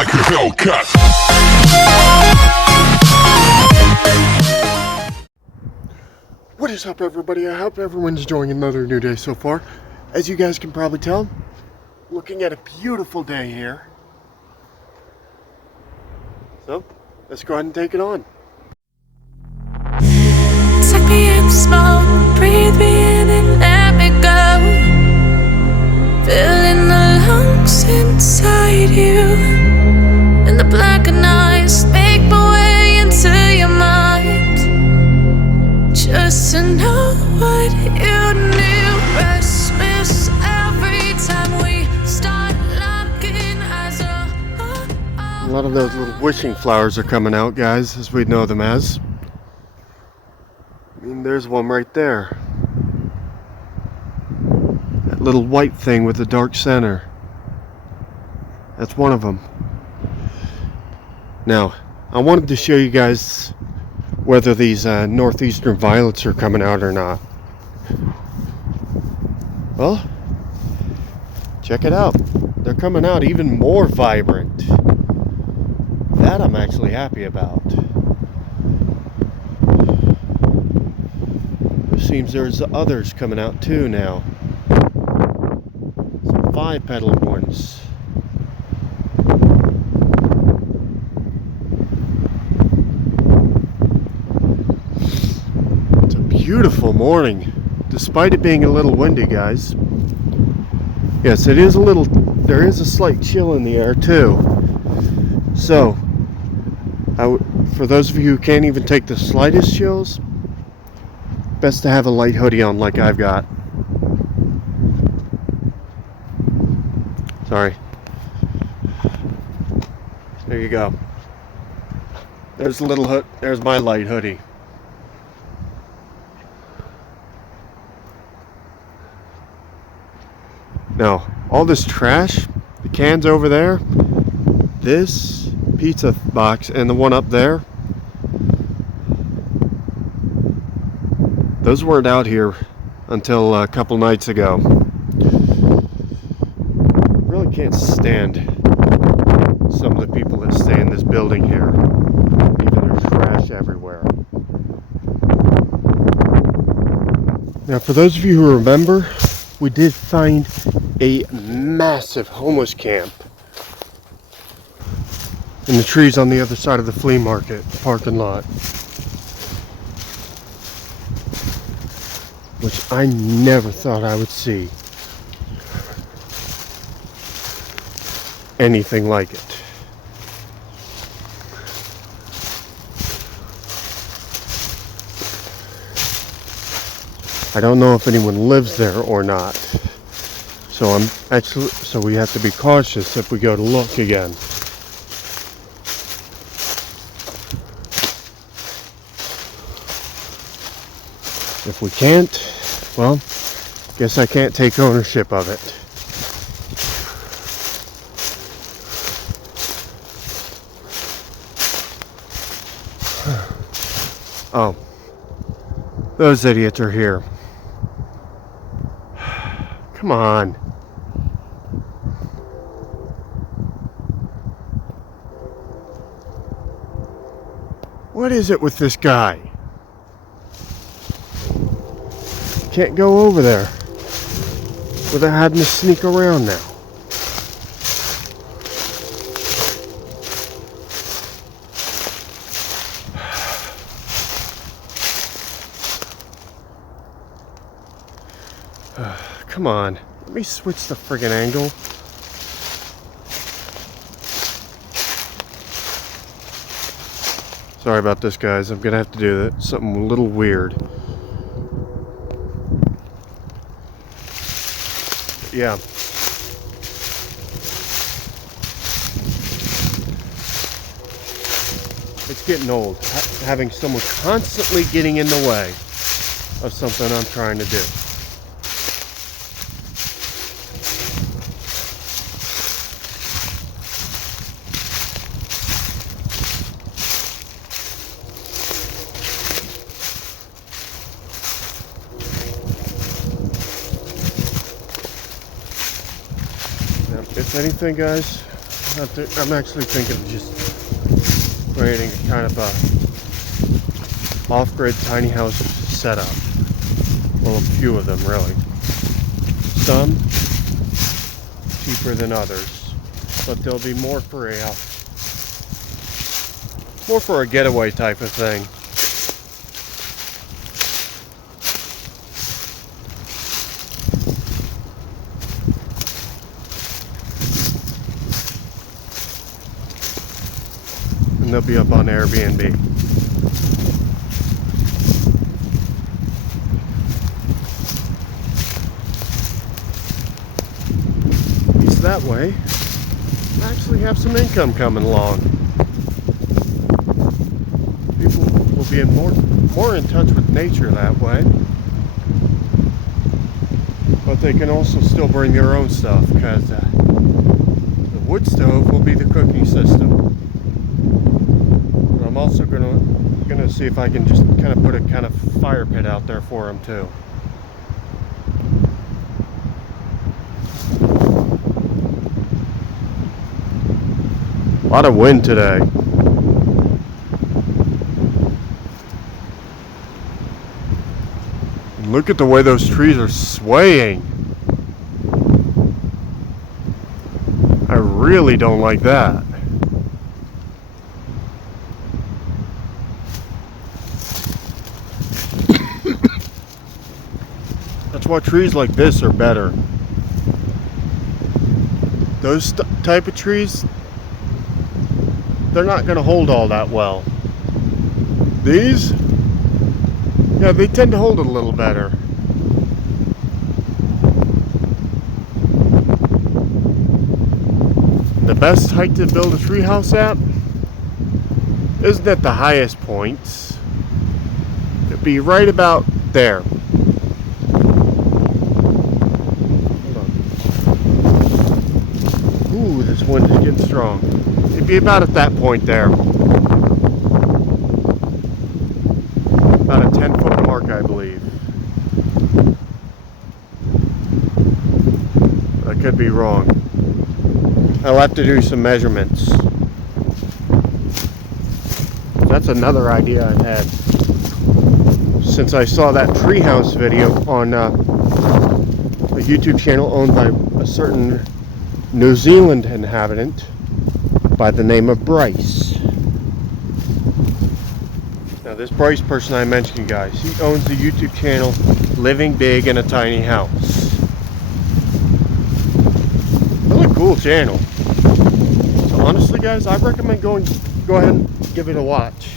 like a Hellcat. What is up, everybody? I hope everyone's enjoying another new day so far. As you guys can probably tell, looking at a beautiful day here. So, let's go ahead and take it on. Take me in the smoke, breathe me in and let me go. Filling the lungs inside you. In the blackened eyes, make my way into your mind. Just to know what you knew. Restless every time we start looking as a lot of those little wishing flowers are coming out, guys, as we know them as. I mean, there's one right there. That little white thing with the dark center. That's one of them. Now, I wanted to show you guys whether these northeastern violets are coming out or not. Well, check it out. They're coming out even more vibrant. That I'm actually happy about. It seems there's others coming out too now. Some 5-petaled ones. It's a beautiful morning, despite it being a little windy, guys. Yes, it is a little, there is a slight chill in the air too. So, for those of you who can't even take the slightest chills, best to have a light hoodie on like I've got. Sorry. There you go. There's a little hood. There's my light hoodie. Now, all this trash, the cans over there, this pizza box, and the one up there, those weren't out here until a couple nights ago. Really can't stand some of the people that stay in this building here. Even there's trash everywhere. Now, for those of you who remember, we did find a massive homeless camp in the trees on the other side of the flea market parking lot, which I never thought I would see anything like it. I don't know if anyone lives there or not, so we have to be cautious if we go to look again. If we can't, well, guess I can't take ownership of it. Oh, those idiots are here. Come on. What is it with this guy? Can't go over there without having to sneak around now. Come on, let me switch the friggin' angle. Sorry about this, guys. I'm gonna have to do that. Something a little weird. Yeah. It's getting old. Having someone constantly getting in the way of something I'm trying to do. If anything, guys, I'm actually thinking of just creating a kind of a off-grid tiny house setup. Well, a few of them really. Some cheaper than others, but there'll be more for a getaway type of thing. And they'll be up on Airbnb. That way, I actually have some income coming along. People will be more in touch with nature that way, but they can also still bring their own stuff because the wood stove will be the cooking system. But I'm also gonna see if I can just kind of put a kind of fire pit out there for them too. A lot of wind today. And look at the way those trees are swaying. I really don't like that. That's why trees like this are better. Those type of trees, they're not going to hold all that well. These, yeah, they tend to hold it a little better. The best height to build a tree house at isn't at the highest points. It'd be right about there. Hold on. Ooh, this wind is getting strong. It'd be about at that point there. About a 10-foot mark, I believe. I could be wrong. I'll have to do some measurements. That's another idea I had. Since I saw that treehouse video on a YouTube channel owned by a certain New Zealand inhabitant by the name of Bryce. Now this Bryce person I mentioned, guys, he owns the YouTube channel Living Big in a Tiny House. Really cool channel. So honestly, guys, I recommend go ahead and give it a watch.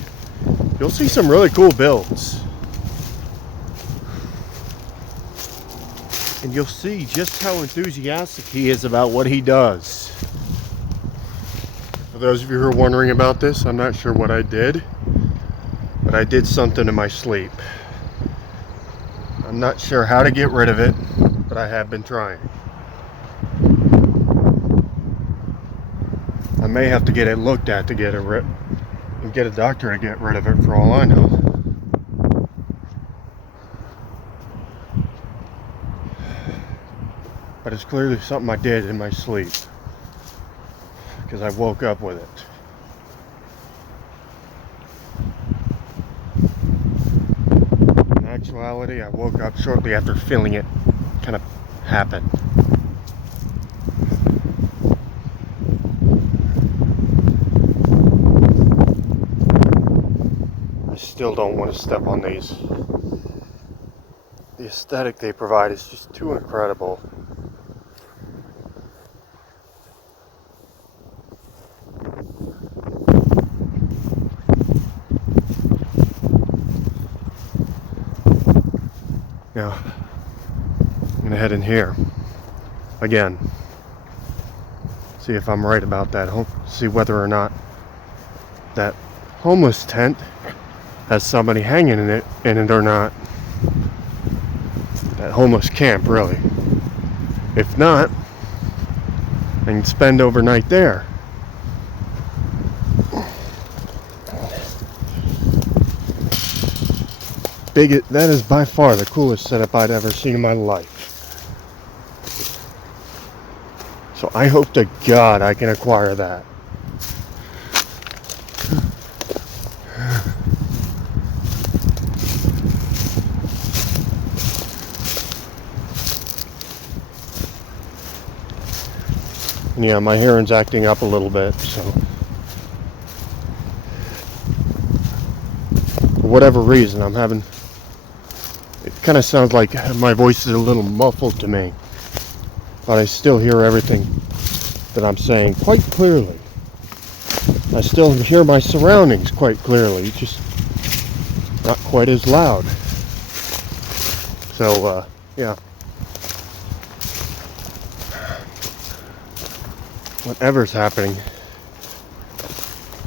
You'll see some really cool builds. And you'll see just how enthusiastic he is about what he does. For those of you who are wondering about this, I'm not sure what I did, but I did something in my sleep. I'm not sure how to get rid of it, but I have been trying. I may have to get it looked at to get it and get a doctor to get rid of it for all I know. But it's clearly something I did in my sleep, because I woke up with it. In actuality, I woke up shortly after feeling it kind of happen. I still don't want to step on these. The aesthetic they provide is just too incredible. Now, I'm going to head in here again, see if I'm right about that, see whether or not that homeless tent has somebody hanging in it or not. That homeless camp, really. If not, I can spend overnight there. That is by far the coolest setup I'd ever seen in my life. So I hope to God I can acquire that. And yeah, my hearing's acting up a little bit, so for whatever reason I'm having, it kind of sounds like my voice is a little muffled to me, but I still hear everything that I'm saying quite clearly. I still hear my surroundings quite clearly, just not quite as loud. So yeah, whatever's happening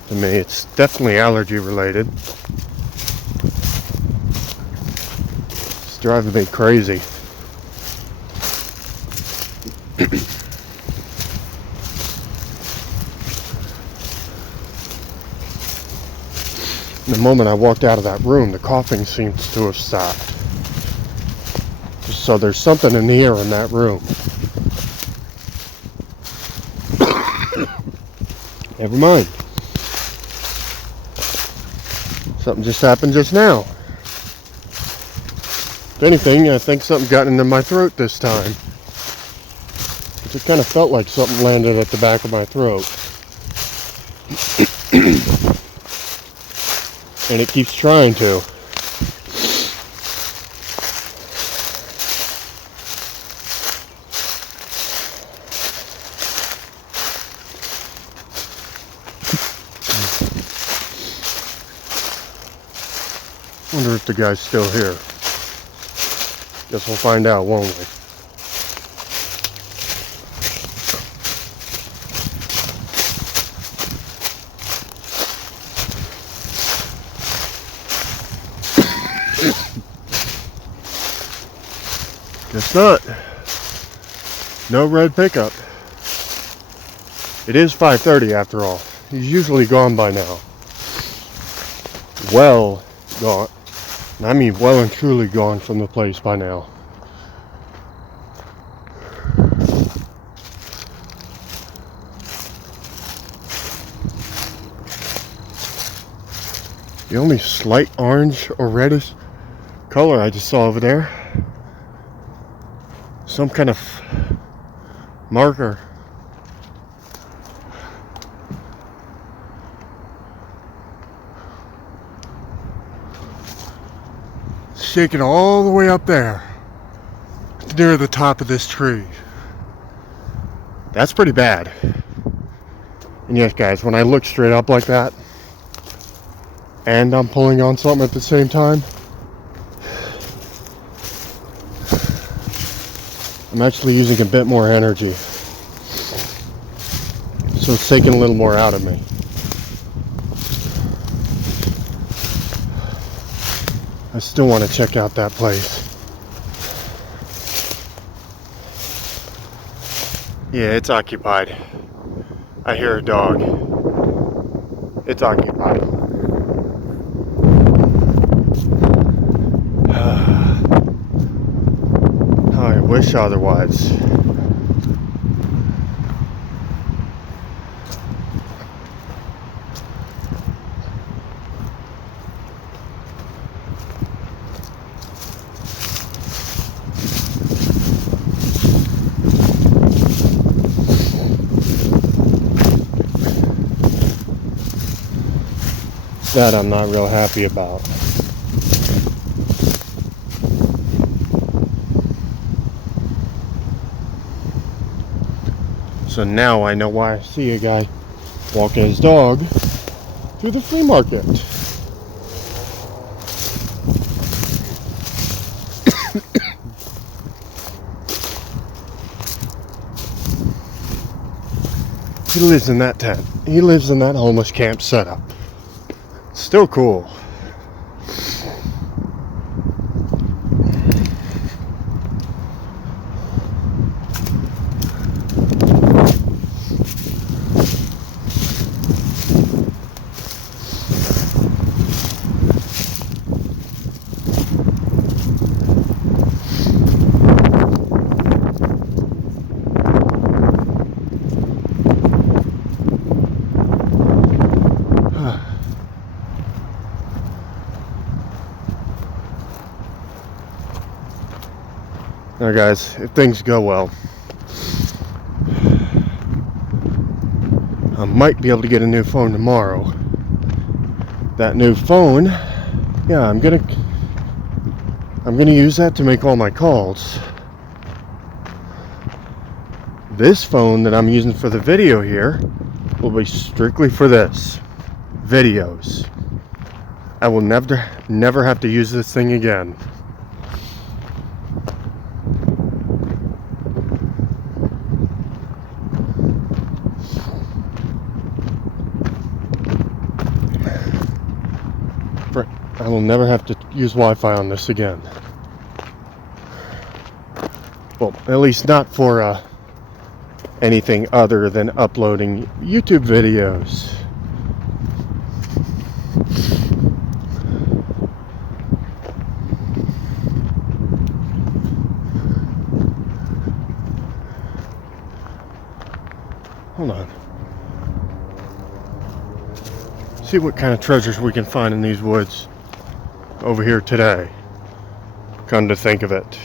to me, it's definitely allergy related. It's driving me crazy. The moment I walked out of that room, the coughing seems to have stopped. So there's something in the air in that room. Never mind. Something just happened just now. If anything, I think something got into my throat this time. It kind of felt like something landed at the back of my throat. And it keeps trying to. Wonder if the guy's still here. Guess we'll find out, won't we? Guess not. No red pickup. It is 5:30 after all. He's usually gone by now. Well gone. I mean well and truly gone from the place by now. The only slight orange or reddish color I just saw over there, some kind of marker. Shaking all the way up there, near the top of this tree. That's pretty bad. And yes, guys, when I look straight up like that, and I'm pulling on something at the same time, I'm actually using a bit more energy. So it's taking a little more out of me. I still want to check out that place. Yeah, it's occupied. I hear a dog. It's occupied. I wish otherwise. That I'm not real happy about. So now I know why I see a guy walking his dog through the flea market. He lives in that tent. He lives in that homeless camp setup. Still cool. Now guys, if things go well, I might be able to get a new phone tomorrow. That new phone, yeah, I'm gonna use that to make all my calls. This phone that I'm using for the video here will be strictly for this, videos. I will never have to use this thing again. I will never have to use Wi-Fi on this again. Well, at least not for anything other than uploading YouTube videos. Hold on. See what kind of treasures we can find in these woods over here today. Come to think of it.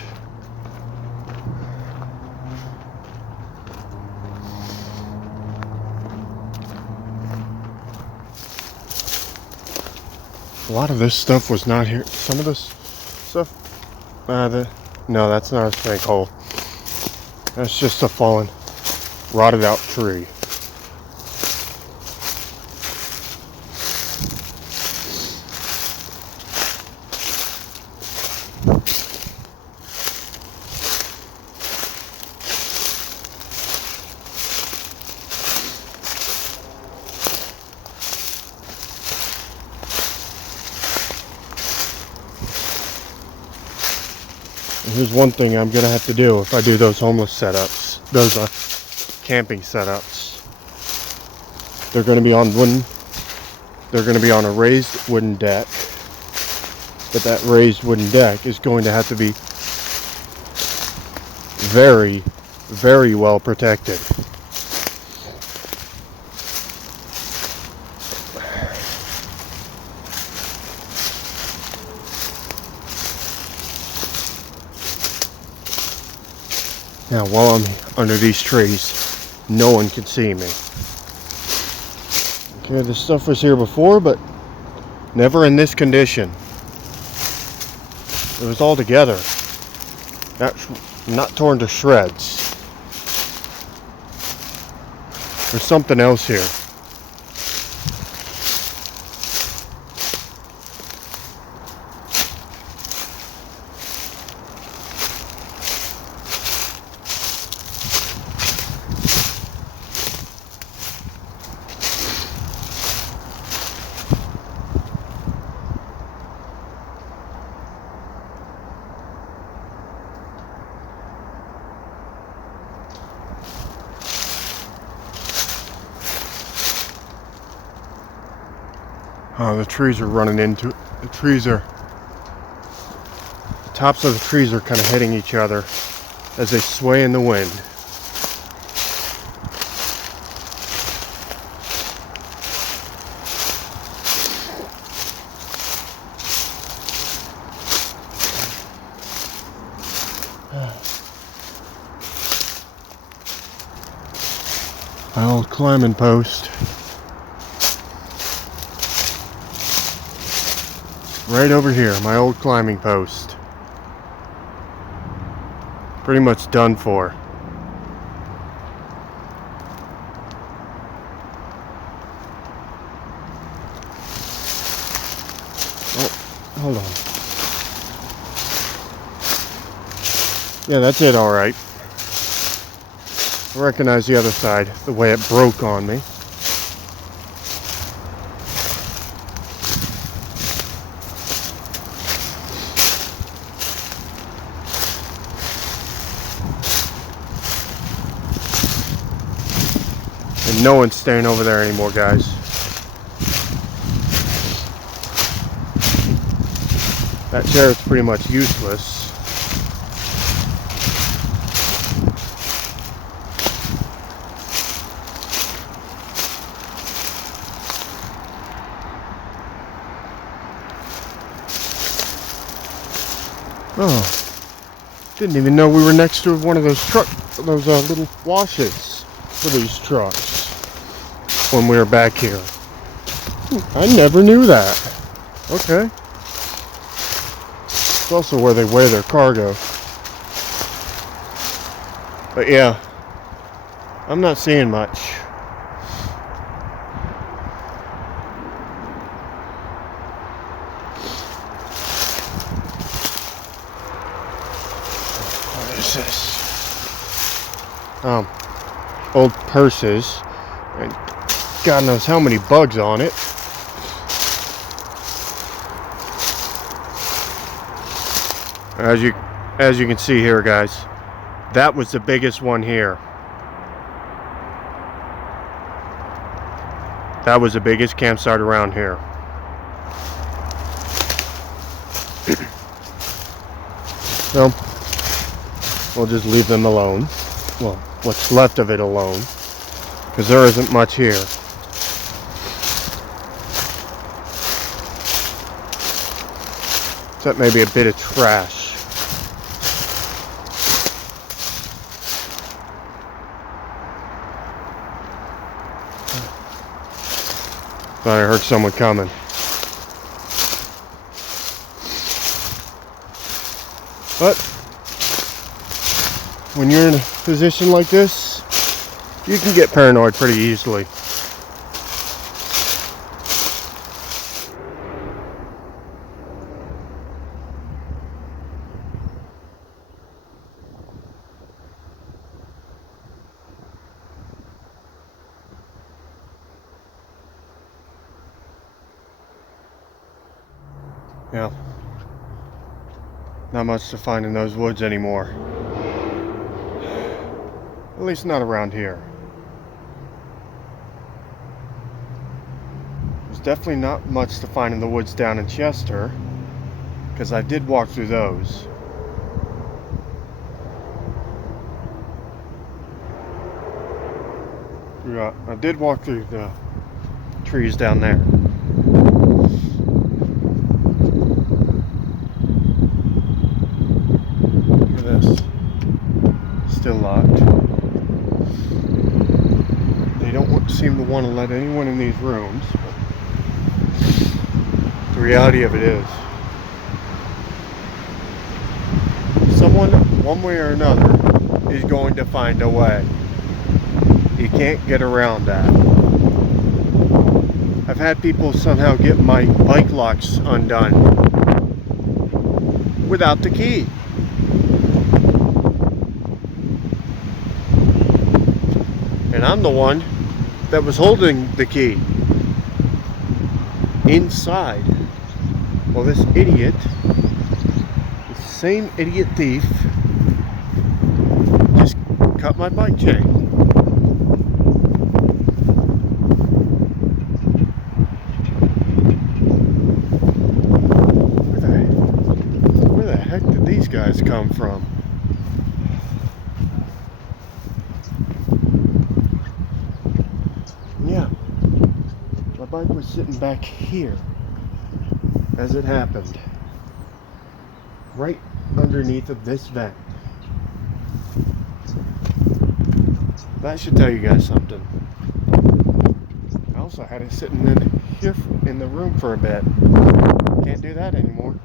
A lot of this stuff was not here. Some of this stuff, no, that's not a sinkhole. That's just a fallen, rotted out tree. Here's one thing I'm gonna have to do if I do those homeless setups, those camping setups. They're gonna be on wooden. They're gonna be on a raised wooden deck, but that raised wooden deck is going to have to be very, very well protected. Now, while I'm under these trees, no one can see me. Okay, this stuff was here before, but never in this condition. It was all together, not torn to shreds. There's something else here. The trees are running into it. The tops of the trees are kind of hitting each other as they sway in the wind. My old climbing post. Right over here, my old climbing post. Pretty much done for. Oh, hold on. Yeah, that's it, all right. I recognize the other side, the way it broke on me. And no one's staying over there anymore, guys. That chair is pretty much useless. Oh, Didn't even know we were next to one of those those little washes for these trucks when we were back here. I never knew that. Okay. It's also where they weigh their cargo. But yeah, I'm not seeing much. What is this? Old purses, and God knows how many bugs on it. As you can see here, guys, that was the biggest one here. That was the biggest campsite around here. So we'll just leave them alone. Well, what's left of it alone, because there isn't much here. Except maybe a bit of trash. Thought I heard someone coming. But when you're in a position like this, you can get paranoid pretty easily. Yeah, not much to find in those woods anymore. At least not around here. There's definitely not much to find in the woods down in Chester, because I did walk through those. I did walk through the trees down there. Still locked. They don't seem to want to let anyone in these rooms. But the reality of it is, someone, one way or another, is going to find a way. You can't get around that. I've had people somehow get my bike locks undone without the key. And I'm the one that was holding the key inside. Well, this idiot, the same idiot thief, just cut my bike chain. Where the heck did these guys come from? Yeah, my bike was sitting back here as it happened, right underneath of this vent. That should tell you guys something. I also had it sitting in here in the room for a bit. Can't do that anymore.